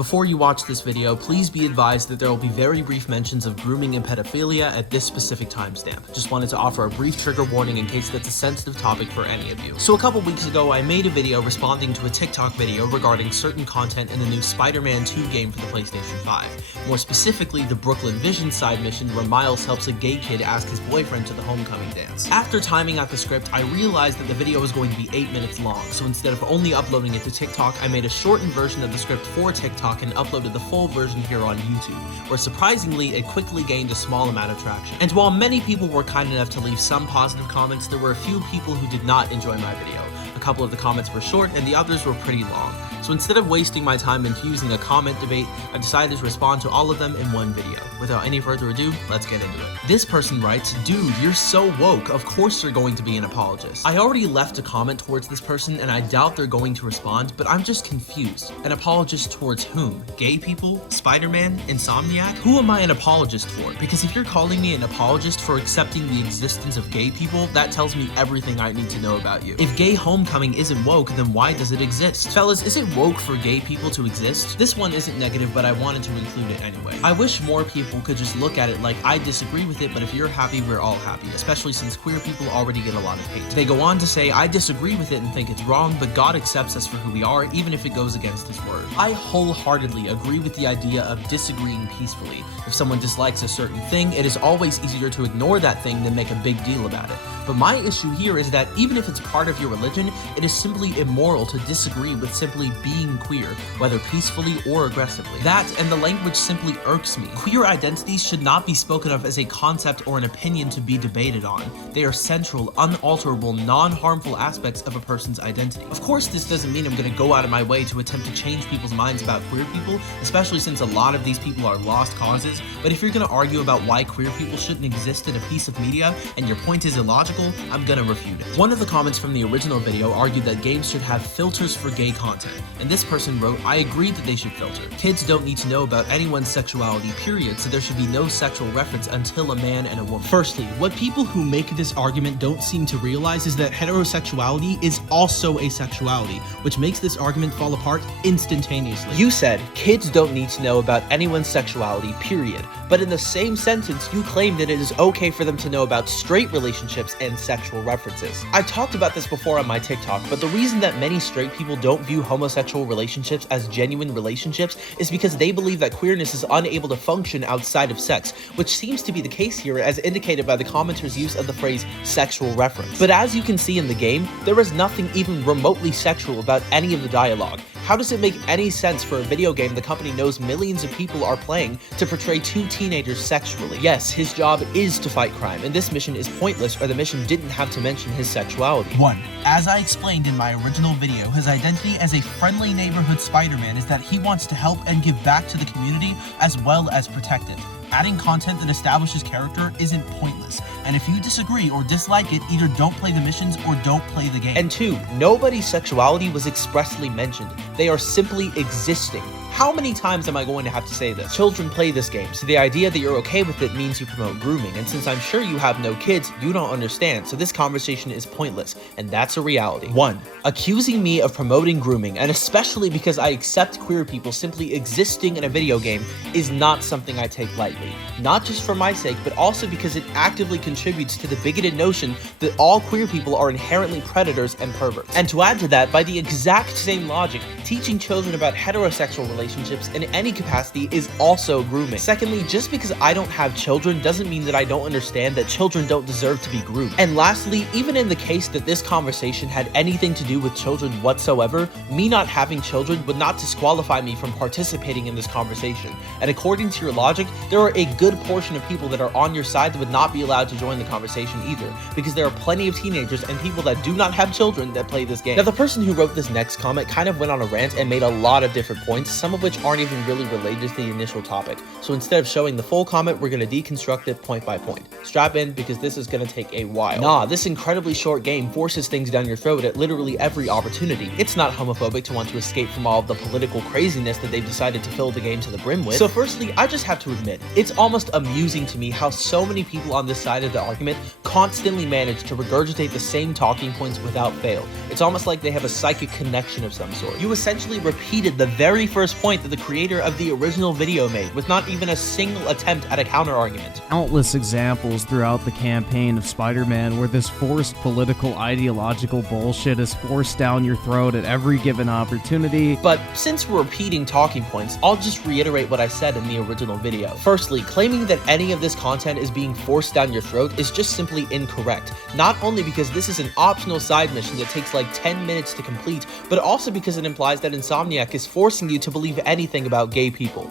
Before you watch this video, please be advised that there will be very brief mentions of grooming and pedophilia at this specific timestamp. Just wanted to offer a brief trigger warning in case that's a sensitive topic for any of you. So a couple weeks ago, I made a video responding to a TikTok video regarding certain content in the new Spider-Man 2 game for the PlayStation 5. More specifically, the Brooklyn Vision side mission where Miles helps a gay kid ask his boyfriend to the homecoming dance. After timing out the script, I realized that the video was going to be 8 minutes long, so instead of only uploading it to TikTok, I made a shortened version of the script for TikTok and uploaded the full version here on YouTube, where surprisingly it quickly gained a small amount of traction. And while many people were kind enough to leave some positive comments, there were a few people who did not enjoy my video. A couple of the comments were short and the others were pretty long. So instead of wasting my time infusing a comment debate, I decided to respond to all of them in one video. Without any further ado, let's get into it. This person writes, "Dude, you're so woke, of course you're going to be an apologist." I already left a comment towards this person and I doubt they're going to respond, but I'm just confused. An apologist towards whom? Gay people? Spider-Man? Insomniac? Who am I an apologist for? Because if you're calling me an apologist for accepting the existence of gay people, that tells me everything I need to know about you. If gay homecoming isn't woke, then why does it exist? Fellas, is it woke for gay people to exist? This one isn't negative, but I wanted to include it anyway. I wish more people could just look at it like I disagree with it, but if you're happy, we're all happy, especially since queer people already get a lot of hate. They go on to say, "I disagree with it and think it's wrong, but God accepts us for who we are, even if it goes against his word." I wholeheartedly agree with the idea of disagreeing peacefully. If someone dislikes a certain thing, it is always easier to ignore that thing than make a big deal about it. But my issue here is that even if it's part of your religion, it is simply immoral to disagree with simply being queer, whether peacefully or aggressively. That and the language simply irks me. Queer identities should not be spoken of as a concept or an opinion to be debated on. They are central, unalterable, non-harmful aspects of a person's identity. Of course, this doesn't mean I'm going to go out of my way to attempt to change people's minds about queer people, especially since a lot of these people are lost causes, but if you're going to argue about why queer people shouldn't exist in a piece of media, and your point is illogical, I'm gonna refute it. One of the comments from the original video argued that games should have filters for gay content, and this person wrote, "I agree that they should filter. Kids don't need to know about anyone's sexuality, period, so there should be no sexual reference until a man and a woman." Firstly, what people who make this argument don't seem to realize is that heterosexuality is also asexuality, which makes this argument fall apart instantaneously. You said, "Kids don't need to know about anyone's sexuality, period," but in the same sentence, you claim that it is okay for them to know about straight relationships and sexual references. I talked about this before on my TikTok, but the reason that many straight people don't view homosexual relationships as genuine relationships is because they believe that queerness is unable to function outside of sex, which seems to be the case here as indicated by the commenter's use of the phrase sexual reference. But as you can see in the game, there is nothing even remotely sexual about any of the dialogue. How does it make any sense for a video game the company knows millions of people are playing to portray two teenagers sexually? Yes, his job is to fight crime, and this mission is pointless or the mission didn't have to mention his sexuality. 1. As I explained in my original video, his identity as a friendly neighborhood Spider-Man is that he wants to help and give back to the community as well as protect it. Adding content that establishes character isn't pointless, and if you disagree or dislike it, either don't play the missions or don't play the game. And 2, nobody's sexuality was expressly mentioned. They are simply existing. How many times am I going to have to say this? Children play this game, so the idea that you're okay with it means you promote grooming, and since I'm sure you have no kids, you don't understand, so this conversation is pointless, and that's a reality. 1. Accusing me of promoting grooming, and especially because I accept queer people simply existing in a video game, is not something I take lightly. Not just for my sake, but also because it actively contributes to the bigoted notion that all queer people are inherently predators and perverts. And to add to that, by the exact same logic, teaching children about heterosexual relationships in any capacity is also grooming. Secondly, just because I don't have children doesn't mean that I don't understand that children don't deserve to be groomed. And lastly, even in the case that this conversation had anything to do with children whatsoever, me not having children would not disqualify me from participating in this conversation. And according to your logic, there are a good portion of people that are on your side that would not be allowed to join the conversation either, because there are plenty of teenagers and people that do not have children that play this game. Now, the person who wrote this next comment kind of went on a rant and made a lot of different points, some of which aren't even really related to the initial topic. So instead of showing the full comment, we're going to deconstruct it point by point. Strap in, because this is going to take a while. Nah, this incredibly short game forces things down your throat at literally every opportunity. It's not homophobic to want to escape from all of the political craziness that they've decided to fill the game to the brim with. So firstly, I just have to admit, it's almost amusing to me how so many people on this side of the argument constantly manage to regurgitate the same talking points without fail. It's almost like they have a psychic connection of some sort. You essentially essentially repeated the very first point that the creator of the original video made, with not even a single attempt at a counter-argument. Countless examples throughout the campaign of Spider-Man where this forced political ideological bullshit is forced down your throat at every given opportunity. But since we're repeating talking points, I'll just reiterate what I said in the original video. Firstly, claiming that any of this content is being forced down your throat is just simply incorrect. Not only because this is an optional side mission that takes like 10 minutes to complete, but also because it implies that Insomniac is forcing you to believe anything about gay people.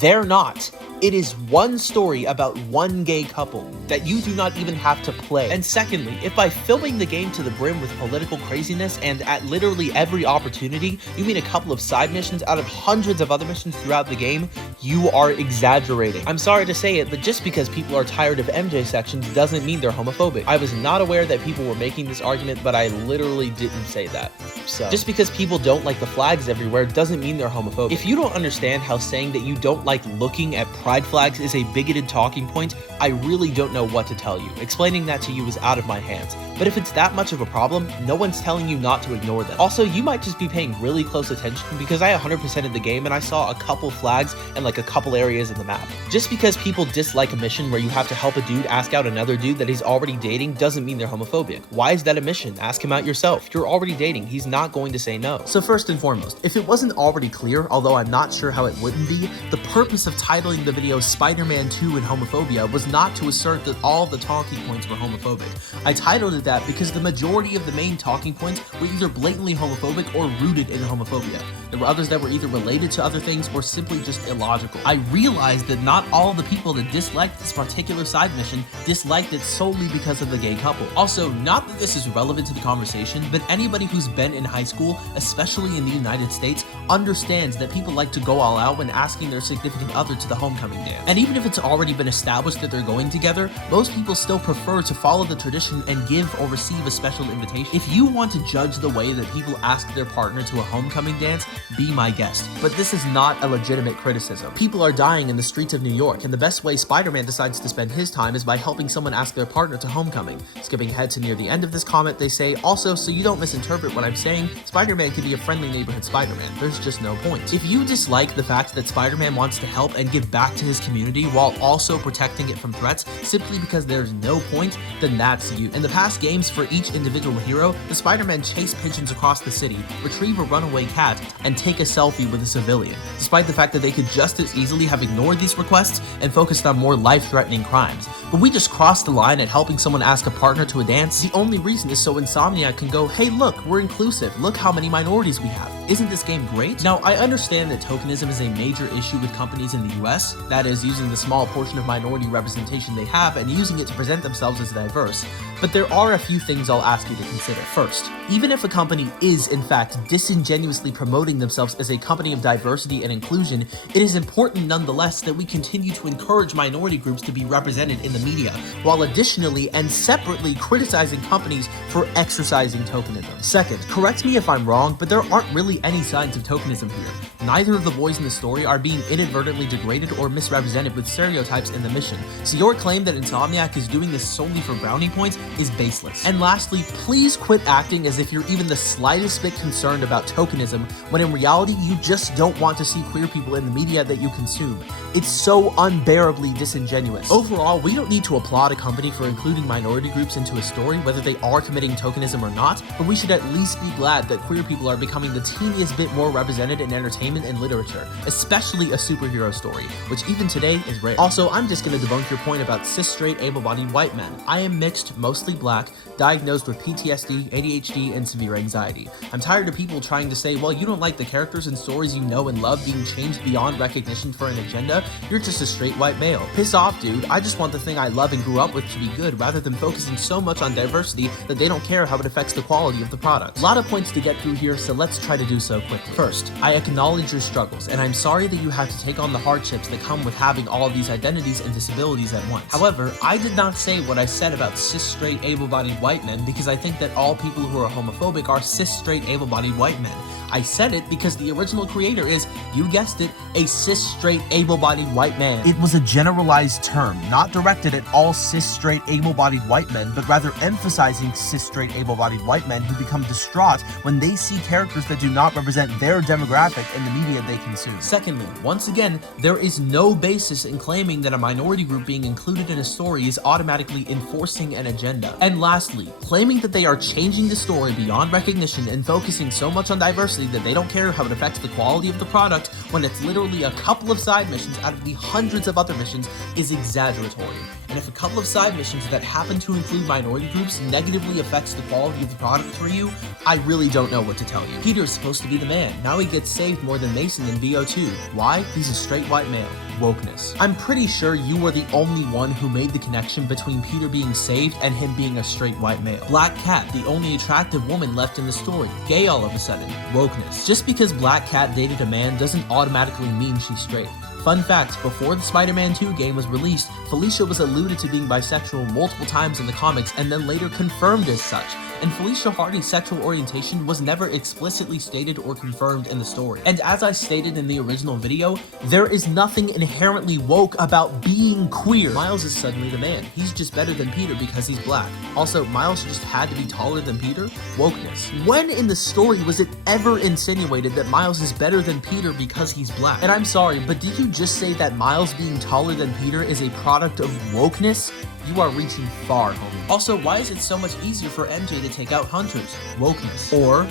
They're not. It is one story about one gay couple that you do not even have to play. And secondly, if by filling the game to the brim with political craziness and at literally every opportunity, you mean a couple of side missions out of hundreds of other missions throughout the game, you are exaggerating. I'm sorry to say it, but just because people are tired of MJ sections doesn't mean they're homophobic. I was not aware that people were making this argument, but I literally didn't say that. So, just because people don't like the flags everywhere doesn't mean they're homophobic. If you don't understand how saying that you don't like looking at pride flags is a bigoted talking point, I really don't know what to tell you. Explaining that to you is out of my hands. But if it's that much of a problem, no one's telling you not to ignore them. Also, you might just be paying really close attention because I 100%ed the game and I saw a couple flags and like a couple areas in the map. Just because people dislike a mission where you have to help a dude ask out another dude that he's already dating doesn't mean they're homophobic. Why is that a mission? Ask him out yourself. If you're already dating, he's not going to say no. So first and foremost, if it wasn't already clear, although I'm not sure how it wouldn't be, the purpose of titling the video Spider-Man 2 and Homophobia was not to assert that all the talking points were homophobic. I titled it that because the majority of the main talking points were either blatantly homophobic or rooted in homophobia. There were others that were either related to other things or simply just illogical. I realized that not all the people that disliked this particular side mission disliked it solely because of the gay couple. Also, not that this is relevant to the conversation, but anybody who's been in high school, especially in the United States, understands that people like to go all out when asking their significant other to the homecoming dance. And even if it's already been established that they're going together, most people still prefer to follow the tradition and give or receive a special invitation. If you want to judge the way that people ask their partner to a homecoming dance, be my guest. But this is not a legitimate criticism. People are dying in the streets of New York, and the best way Spider-Man decides to spend his time is by helping someone ask their partner to homecoming. Skipping ahead to near the end of this comment, they say, also, so you don't misinterpret what I'm saying, Spider-Man could be a friendly neighborhood Spider-Man. There's just no point. If you dislike the fact that Spider-Man wants to help and give back to his community while also protecting it from threats simply because there's no point, then that's you. In the past games for each individual hero, the Spider-Man chase pigeons across the city, retrieve a runaway cat, and take a selfie with a civilian, despite the fact that they could just as easily have ignored these requests and focused on more life-threatening crimes. But we just crossed the line at helping someone ask a partner to a dance. The only reason is so Insomniac can go, hey look, we're inclusive, look how many minorities we have. Isn't this game great? Now, I understand that tokenism is a major issue with companies in the US, that is, using the small portion of minority representation they have and using it to present themselves as diverse, but there are a few things I'll ask you to consider. First, even if a company is, in fact, disingenuously promoting themselves as a company of diversity and inclusion, it is important nonetheless that we continue to encourage minority groups to be represented in the media, while additionally and separately criticizing companies for exercising tokenism. Second, correct me if I'm wrong, but there aren't really any signs of tokenism here. Neither of the boys in the story are being inadvertently degraded or misrepresented with stereotypes in the mission, so your claim that Insomniac is doing this solely for brownie points is baseless. And lastly, please quit acting as if you're even the slightest bit concerned about tokenism, when in reality you just don't want to see queer people in the media that you consume. It's so unbearably disingenuous. Overall, we don't need to applaud a company for including minority groups into a story, whether they are committing tokenism or not, but we should at least be glad that queer people are becoming the teeniest bit more represented in entertainment and literature, especially a superhero story, which even today is rare. Also, I'm just gonna debunk your point about cis, straight, able-bodied white men. I am mixed, mostly black, diagnosed with PTSD, ADHD, and severe anxiety. I'm tired of people trying to say, well, you don't like the characters and stories you know and love being changed beyond recognition for an agenda, you're just a straight white male. Piss off, dude. I just want the thing I love and grew up with to be good, rather than focusing so much on diversity that they don't care how it affects the quality of the product. A lot of points to get through here, so let's try to do so quickly. First, I acknowledge your struggles, and I'm sorry that you have to take on the hardships that come with having all of these identities and disabilities at once. However, I did not say what I said about cis, straight, able-bodied white men because I think that all people who are homophobic are cis, straight, able-bodied white men. I said it because the original creator is, you guessed it, a cis, straight, able-bodied white man. It was a generalized term, not directed at all cis, straight, able-bodied white men, but rather emphasizing cis, straight, able-bodied white men who become distraught when they see characters that do not represent their demographic in the media they consume. Secondly, once again, there is no basis in claiming that a minority group being included in a story is automatically enforcing an agenda. And lastly, claiming that they are changing the story beyond recognition and focusing so much on diversity that they don't care how it affects the quality of the product when it's literally a couple of side missions out of the hundreds of other missions is exaggeratory. And if a couple of side missions that happen to include minority groups negatively affects the quality of the product for you, I really don't know what to tell you. Peter's supposed to be the man. Now he gets saved more than Mason in VO2. Why? He's a straight white male. Wokeness. I'm pretty sure you were the only one who made the connection between Peter being saved and him being a straight white male. Black Cat, the only attractive woman left in the story. Gay all of a sudden. Wokeness. Just because Black Cat dated a man doesn't automatically mean she's straight. Fun fact, before the Spider-Man 2 game was released, Felicia was alluded to being bisexual multiple times in the comics and then later confirmed as such. And Felicia Hardy's sexual orientation was never explicitly stated or confirmed in the story. And as I stated in the original video, there is nothing inherently woke about being queer. Miles is suddenly the man. He's just better than Peter because he's black. Also, Miles just had to be taller than Peter? Wokeness. When in the story was it ever insinuated that Miles is better than Peter because he's black? And I'm sorry, but did you just say that Miles being taller than Peter is a product of wokeness? You are reaching far, homie. Also, why is it so much easier for MJ to take out hunters? Wokeness. Or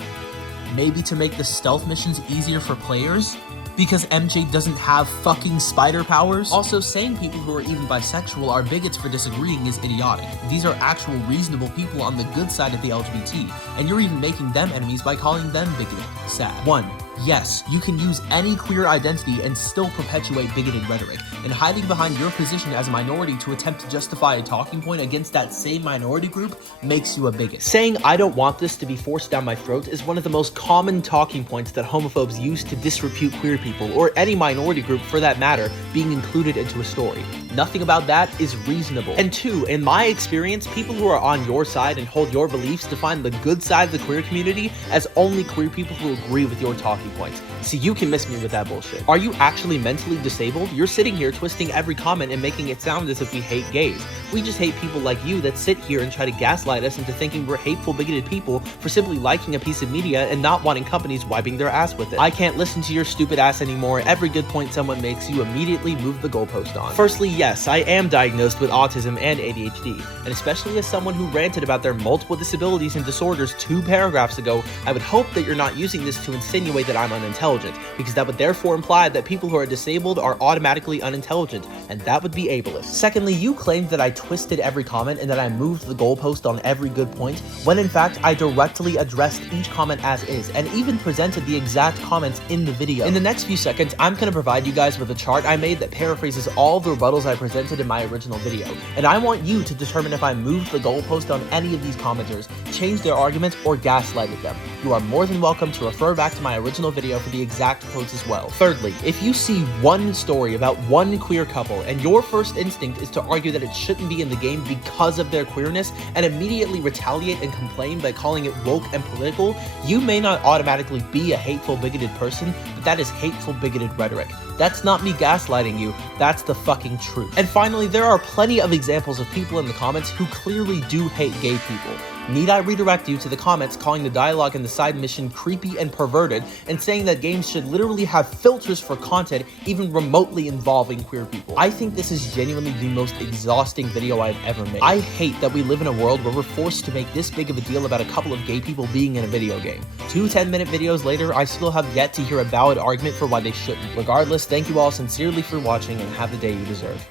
maybe to make the stealth missions easier for players? Because MJ doesn't have fucking spider powers? Also, saying people who are even bisexual are bigots for disagreeing is idiotic. These are actual reasonable people on the good side of the LGBT, and you're even making them enemies by calling them bigoted. Sad. 1. Yes, you can use any queer identity and still perpetuate bigoted rhetoric, and hiding behind your position as a minority to attempt to justify a talking point against that same minority group makes you a bigot. Saying I don't want this to be forced down my throat is one of the most common talking points that homophobes use to disrepute queer people, or any minority group for that matter, being included into a story. Nothing about that is reasonable. And 2, in my experience, people who are on your side and hold your beliefs define the good side of the queer community as only queer people who agree with your talking points. See, you can miss me with that bullshit. Are you actually mentally disabled? You're sitting here twisting every comment and making it sound as if we hate gays. We just hate people like you that sit here and try to gaslight us into thinking we're hateful, bigoted people for simply liking a piece of media and not wanting companies wiping their ass with it. I can't listen to your stupid ass anymore. Every good point someone makes, you immediately move the goalpost on. Firstly, yes, I am diagnosed with autism and ADHD, and especially as someone who ranted about their multiple disabilities and disorders 2 paragraphs ago, I would hope that you're not using this to insinuate that I'm unintelligent, because that would therefore imply that people who are disabled are automatically unintelligent, and that would be ableist. Secondly, you claimed that I twisted every comment and that I moved the goalpost on every good point, when in fact I directly addressed each comment as is, and even presented the exact comments in the video. In the next few seconds, I'm going to provide you guys with a chart I made that paraphrases all the rebuttals I presented in my original video, and I want you to determine if I moved the goalpost on any of these commenters, changed their arguments, or gaslighted them. You are more than welcome to refer back to my original video for the exact quotes as well. Thirdly, if you see one story about one queer couple and your first instinct is to argue that it shouldn't be in the game because of their queerness and immediately retaliate and complain by calling it woke and political, you may not automatically be a hateful, bigoted person, but that is hateful, bigoted rhetoric. That's not me gaslighting you, that's the fucking truth. And finally, there are plenty of examples of people in the comments who clearly do hate gay people. Need I redirect you to the comments calling the dialogue in the side mission creepy and perverted, and saying that games should literally have filters for content even remotely involving queer people? I think this is genuinely the most exhausting video I've ever made. I hate that we live in a world where we're forced to make this big of a deal about a couple of gay people being in a video game. 2 10-minute videos later, I still have yet to hear a valid argument for why they shouldn't. Regardless, thank you all sincerely for watching and have the day you deserve.